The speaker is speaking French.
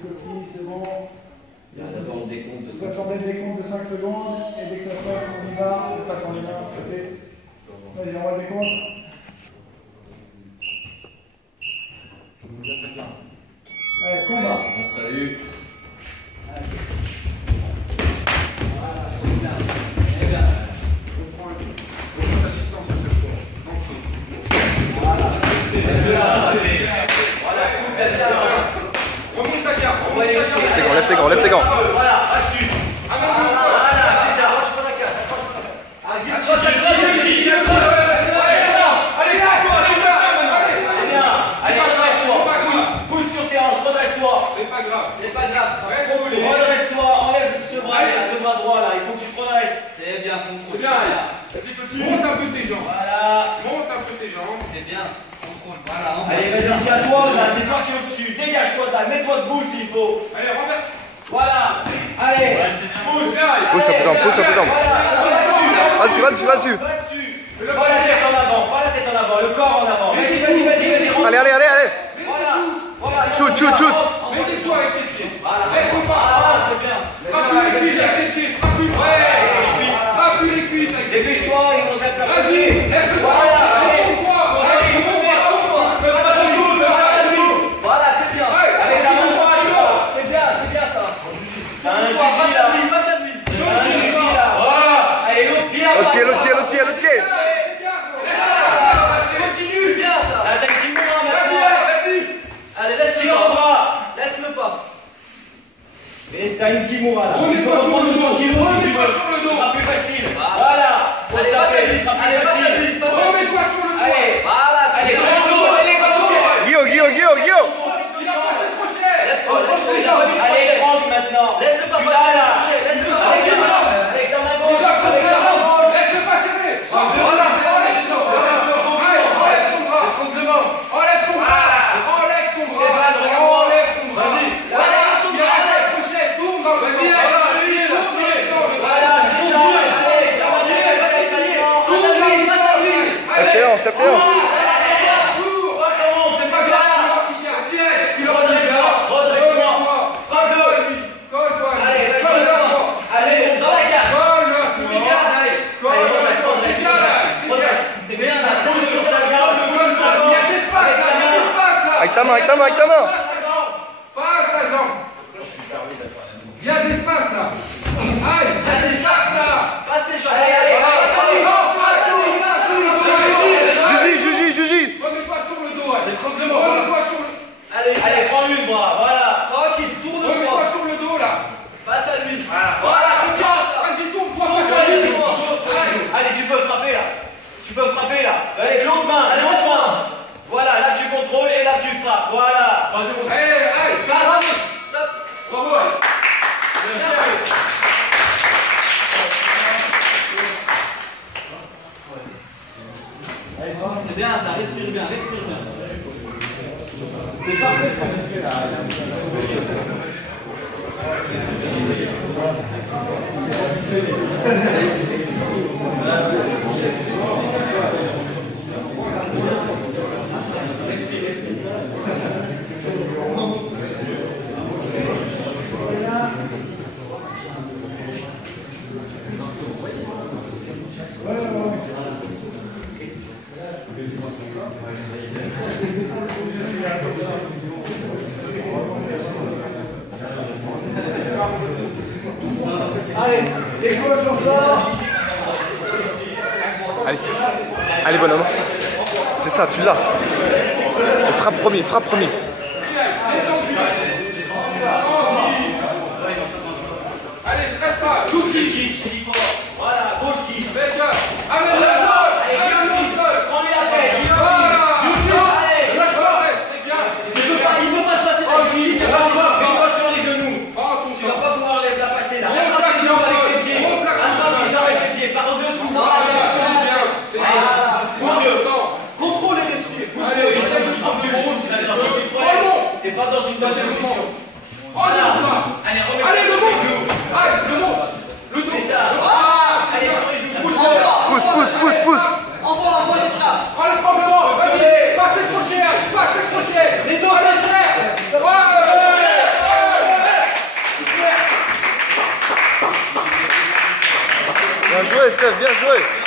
Coquilles, c'est bon. Il y a d'abord un décompte de 5 secondes. J'attendais le décompte de 5 secondes et dès que ça sort, on y va. C'est pas qu'on y va. Ok. Vas-y, on va le décompte. Allez, combat. On salue. Lève tes gants, lève tes gants. Voilà, là-dessus. Voilà, c'est ça. Lâche pas la cage. Allez, redresse-toi. Pousse sur tes hanches, redresse-toi. C'est pas grave. Redresse-toi, enlève ce bras, le bras droit là. Il faut que tu te redresses. C'est bien, contrôle. C'est bien, petit petit. Monte un peu tes jambes. Voilà. Monte un peu tes jambes. C'est bien. Contrôle. Voilà. Allez, vas-y, c'est à toi, là. C'est toi qui es au-dessus. Dégage-toi de là. Mets-toi debout s'il faut. Allez, renverse. Voilà. Allez. Pousse. Pousse sur tes jambes, pousse sur tes jambes. Là-dessus. Va-dessus. Pas la tête en avant, le corps en avant. Vas-y. Allez. Voilà. Shoot. Mets tes doigts avec tes pieds. Laisse pas. C'est bien. Frappe les cuisses avec tes pieds. Frappe les cuisses avec tes pieds. Dépêche-toi, ils vont faire. Vas-y, laisse-le. Voilà. Voilà, c'est bien. Avec la main droite, c'est bien ça. T'as un juji là. Voilà. Allez, l'autre pied. L'autre pied. Continue, bien ça. T'as le Kimura maintenant. Allez, laisse-le pas. Laisse-le pas. Mais t'as une Kimura là. Tu peux reprendre 200 kilos si tu veux. Ce sera plus facile. Voilà. Allez, ce sera plus facile. Remets-toi sur le dos. Allez, voilà. Allez, Guillaume. Il a passé le crochet. Allez, prends maintenant. Laisse-le pas passer. Laisse-le passer. Avec ta main gauche. Laisse-le pas serrer. Enlève son bras. Vas-y. Il a passé le crochet. Tourne dans le dos. Voilà, c'est ça. Lève tes hanches. C'est pas grave. Tu le redresses. Redresse-toi. Frappe-le. Colle-toi. Allez, allez, dans la cage. Redresse. C'est bien là. Pousse sur sa garde. Il y a de l'espace là. Avec ta main. Passe la jambe. Il y a de l'espace là. Aïe, il y a de l'espace là. Passe les jambes. Allez. Jugi. Remets-toi sur le dos. Remets-toi sur le dos. Allez, prends lui le bras. Voilà. Tranquille, tourne le Remets-toi bras. sur le dos là. Face à lui. Voilà, c'est bien. Vas-y, tourne-toi face à lui. Allez, tu peux frapper là. Avec l'autre main. Voilà, là tu contrôles et là tu frappes. Voilà. Allez. Bravo, allez. C'est bien ça, respire bien. C'est parfait ce qu'on a fait là. Allez, les coachs, on sort. Allez, bonhomme. C'est ça, tu l'as. Et frappe premier. Allez, stresse pas. Tout kick, je te dis pas. Voilà, gauche kick. Amène le sol. Prends-lui la tête. Voilà. Allez, C'est bien. il ne peut pas se passer dans le kick. Mets-toi sur les genoux. Tu vas pas pouvoir la passer là. Attrape les jambes avec les pieds. Par au-dessous. C'est bien. Pousse-le. Contrôle les respirs. Pousse-le. Il faut que tu pousses. T'es pas dans une bonne position. Voilà. Allez, remets-toi Allez, sur le les dos. genoux. Allez, le dos. C'est ça. Allez, sur les genoux. Pousse-le. Pousse. Envoie les frappes. Prends le tremblement. Vas-y. Passe les crochets. Les dos, Allez, serre. Steph, bien joué.